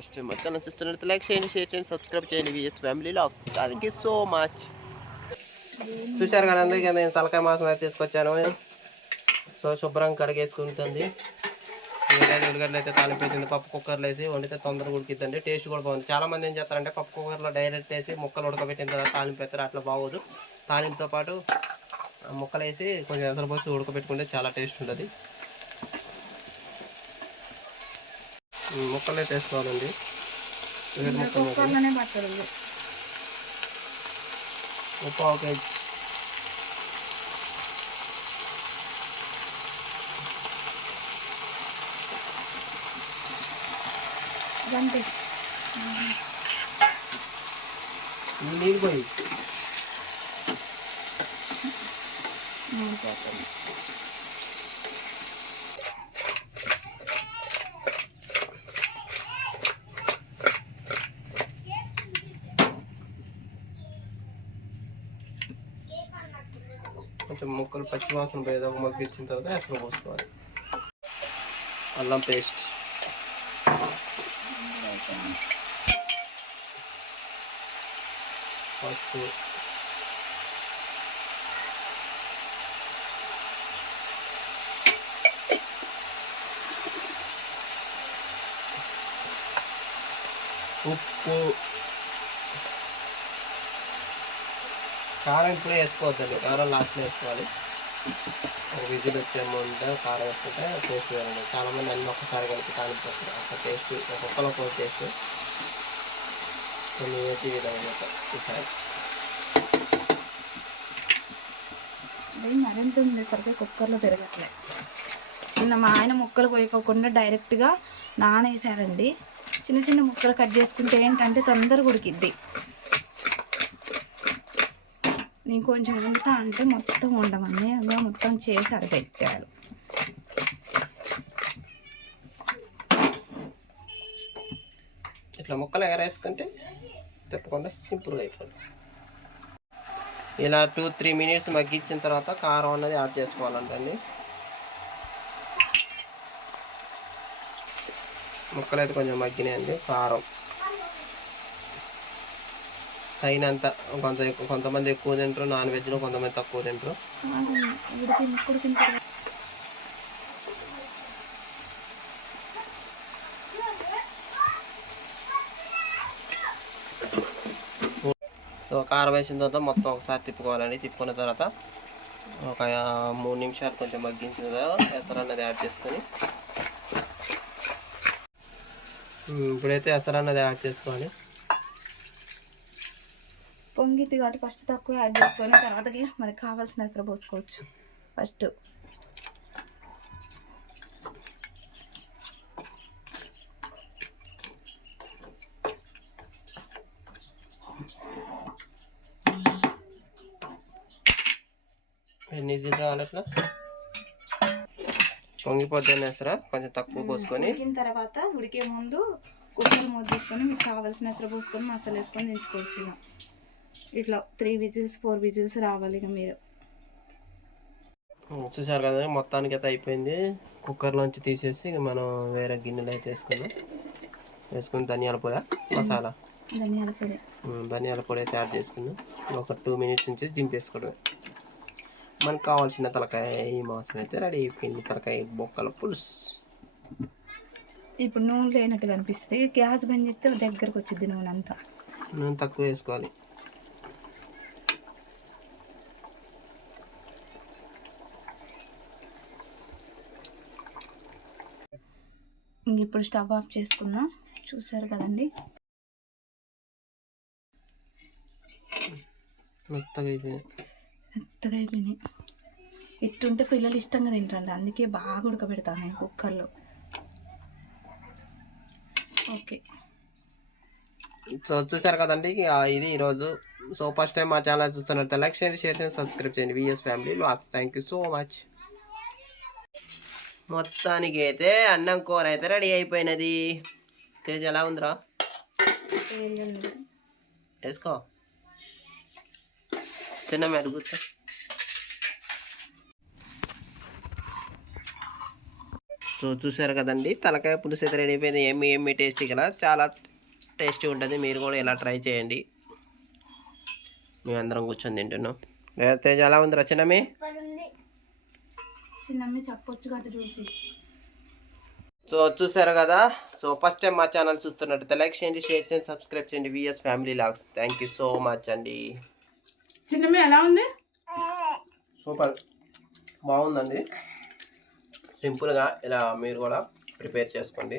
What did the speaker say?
First time మొత్తం చూస్తున్నట్టు like చేయండి, షేర్ చేయండి, సబ్స్క్రైబ్ చేయండి. VS family logs. Thank you so much. చూశారు కదా, అందుకే నేను తలకాయ మాసం అయితే తీసుకొచ్చాను. సో శుభ్రం కడిగేసుకుంటుంది. ఉల్లిగడ్డలు అయితే తాలింపేసింది. పప్పు కుక్కర్లో వేసి వండితే తొందరగా ఉడికిద్దండి. టేస్ట్ కూడా బాగుంది. చాలామంది ఏం చేస్తారంటే పప్పు కుక్కర్లో డైరెక్ట్ వేసి ముక్కలు ఉడకబెట్టిన తర్వాత తాలింపు వేస్తారు. అట్లా బాగోదు. తాలింపుతో పాటు ముక్కలు వేసి కొంచెం ఎసరు పోసి ఉడకబెట్టుకుంటే చాలా టేస్ట్ ఉంటుంది. ముక్కలు అయితే వేసుకోవాలండి. ఉప్పు 1 కేజీ, నీళ్ళు పోయి కొంచెం ముక్కలు పచ్చి వాసన పోయేదాకా మగ్గించిన తర్వాత అసలు పోసుకోవాలి. అల్లం పేస్ట్, పసుపు, ఉప్పు, కారం ఇప్పుడే వేసుకోవద్దండి. కారం లాస్ట్లో వేసుకోవాలి. ఒక విజిల్ వచ్చే ముందు కారం వేసుకుంటే టేస్ట్ వేరండి. చాలామంది అన్నీ ఒక్కసారి కలిపి తాలింపుతారు. ఒక టేస్ట్ ఒక్కొక్కరు ఒక్కొక్క టేస్ట్. కొన్ని వేసి విధంగా ఈసారి మరింత ఉండేసరికి కుక్కర్లో పెరగట్లేదు. మా ఆయన ముక్కలు కోయకోకుండా డైరెక్ట్గా నానేసారండి. చిన్న చిన్న ముక్కలు కట్ చేసుకుంటే ఏంటంటే తొందరగా ఉడికిద్ది. నేను కొంచెం వండుతా అంటే మొత్తం ఉండమని అలా మొత్తం చేసి అడగెట్టారు. ఇట్లా ముక్కలు ఎగరేసుకుంటే తిప్పకుండా సింపుల్గా అయిపోతుంది. ఇలా 2-3 మినిట్స్ మగ్గించిన తర్వాత కారం అన్నది యాడ్ చేసుకోవాలంటండి. ముక్కలు అయితే కొంచెం మగ్గినాయండి. కారం తగినంత, కొంతమంది ఎక్కువ తింటారు నాన్ వెజ్లో, కొంతమంది తక్కువ తింటారు. సో కారం వేసిన తర్వాత మొత్తం ఒకసారి తిప్పుకోవాలండి. తిప్పుకున్న తర్వాత ఒక 3 నిమిషాలు కొంచెం మగ్గించిన తర్వాత ఎసరు అన్నది యాడ్ చేసుకొని, ఇప్పుడైతే ఎసరు అన్నది యాడ్ చేసుకోవాలి. పొంగిద్ది కాబట్టి ఫస్ట్ తక్కువ యాడ్ చేసుకొని తర్వాతకి మనకి కావాల్సిన ఎసరు పోసుకోవచ్చు. ఫస్ట్ ఎన్ని ఈజీ కావాలి అట్లా పొంగిపోద్దని ఎసరా కొంచెం తక్కువ పోసుకొని, ఉడికిన తర్వాత ఉడికే ముందు కుక్కర్ మూత తీసుకొని మీకు కావాల్సిన ఎసరు పోసుకొని మసాలా వేసుకొని దించుకోవచ్చు. ఇట్లా 3 విజిల్స్ 4 విజిల్స్ రావాలి. ఇక మీరు చూసారు కదా, మొత్తానికి అయితే అయిపోయింది. కుక్కర్లోంచి తీసేసి మనం వేరే గిన్నెలో అయితే వేసుకుని ధనియాల పొడి, మసాలా, ధనియాల పొడి అయితే యాడ్ చేసుకున్నాం. ఒక 2 మినిట్స్ నుంచి దింపేసుకోవడమే. మనకు కావాల్సిన తలకాయ ఈ మాసం అయితే రెడీ అయిపోయింది. తలకాయ బొక్కల పులుసు. ఇప్పుడు నూనె లేనట్టుగా అనిపిస్తుంది. గ్యాస్ బంద్ చేస్తే దగ్గరకు వచ్చింది. నూనె అంతా నూనె తక్కువ వేసుకోవాలి. ఇప్పుడు స్టవ్ ఆఫ్ చేసుకుందాం. చూసారు కదండి, మెత్తగా అయిపోయినాయి. ఇట్టుంటే పిల్లలు ఇష్టంగా తింటారండి. అందుకే బాగా ఉడకబెడతాను నేను కుక్కర్లో. ఓకే, సో చూసారు కదండి, ఇది ఈరోజు. సో ఫస్ట్ టైం మా ఛానల్ చూస్తున్నట్టు లైక్ చేయండి, షేర్ చేయండి, సబ్స్క్రైబ్ చేయండి. VS family vlogs. Thank you so much. మొత్తానికి అయితే అన్నం కూర అయితే రెడీ అయిపోయినది. తేజ్ ఎలా ఉందిరా? వేసుకో, చిన్న మెరుగుతా. సో చూసారు కదండి, తలకాయ పులుసు అయితే రెడీ అయిపోయింది. ఏమి టేస్టీ కదా, చాలా టేస్టీ ఉంటుంది. మీరు కూడా ఇలా ట్రై చేయండి. మేము అందరం కూర్చొని తింటున్నాం. లేకపోతే ఎలా ఉంది రచనమే? చిన్నమ్మి చెప్పొచ్చు గట్ట చూసి. సో చూసారు కదా, సో ఫస్ట్ టైం మా ఛానల్ చూస్తున్నట్టు లైక్ చేయండి, షేర్ చేయండి, సబ్స్క్రైబ్ చేయండి. VS family logs. Thank you so much అండి. చిన్నమ్మి ఎలా ఉంది? సూపర్, బాగుందండి. సింపుల్గా ఇలా మీరు కూడా ప్రిపేర్ చేసుకోండి.